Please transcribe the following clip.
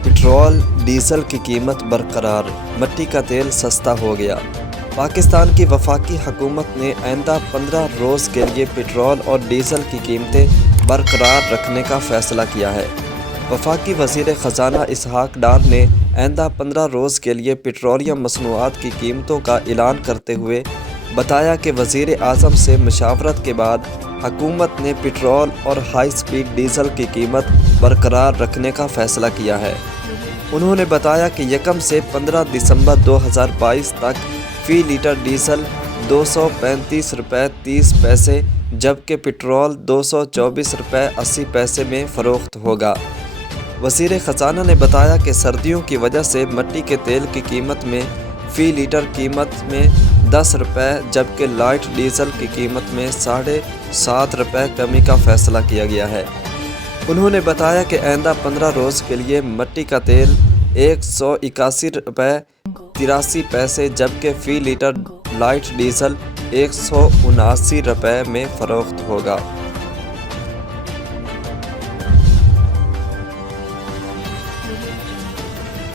Petrol diesel की कीमत बरकरार, मिट्टी का तेल सस्ता हो गया। पाकिस्तान की वफाकी हुकूमत ने आइंदा 15 रोज़ के लिए पेट्रोल और डीजल की कीमतें बरकरार रखने का फ़ैसला किया है। वफाकी वज़ीर ख़ज़ाना इसहाक डार ने आइंदा 15 रोज़ के लिए पेट्रोलियम मसनूआत की कीमतों का ऐलान करते हुए बताया कि वज़ीर आज़म से मशावरत के बाद हुकूमत ने पेट्रोल और हाई स्पीड डीजल की कीमत बरकरार रखने का फ़ैसला किया है। उन्होंने बताया कि 1 से 15 दिसंबर 2022 तक फ़ी लीटर डीजल 235 रुपये 30 पैसे जबकि पेट्रोल 224 रुपये 80 पैसे में फ़रोख्त होगा। वज़ीर ख़ज़ाना ने बताया कि सर्दियों की वजह से मिट्टी के तेल की कीमत में फ़ी लीटर कीमत में 10 रुपये जबकि लाइट डीजल की कीमत में 7.5 रुपये कमी का फ़ैसला किया गया है। उन्होंने बताया कि आइंदा 15 रोज़ के लिए मिट्टी का तेल 181 रुपये 83 पैसे जबकि फ़ी लीटर लाइट डीजल 179 रुपये में फ़रोख्त होगा।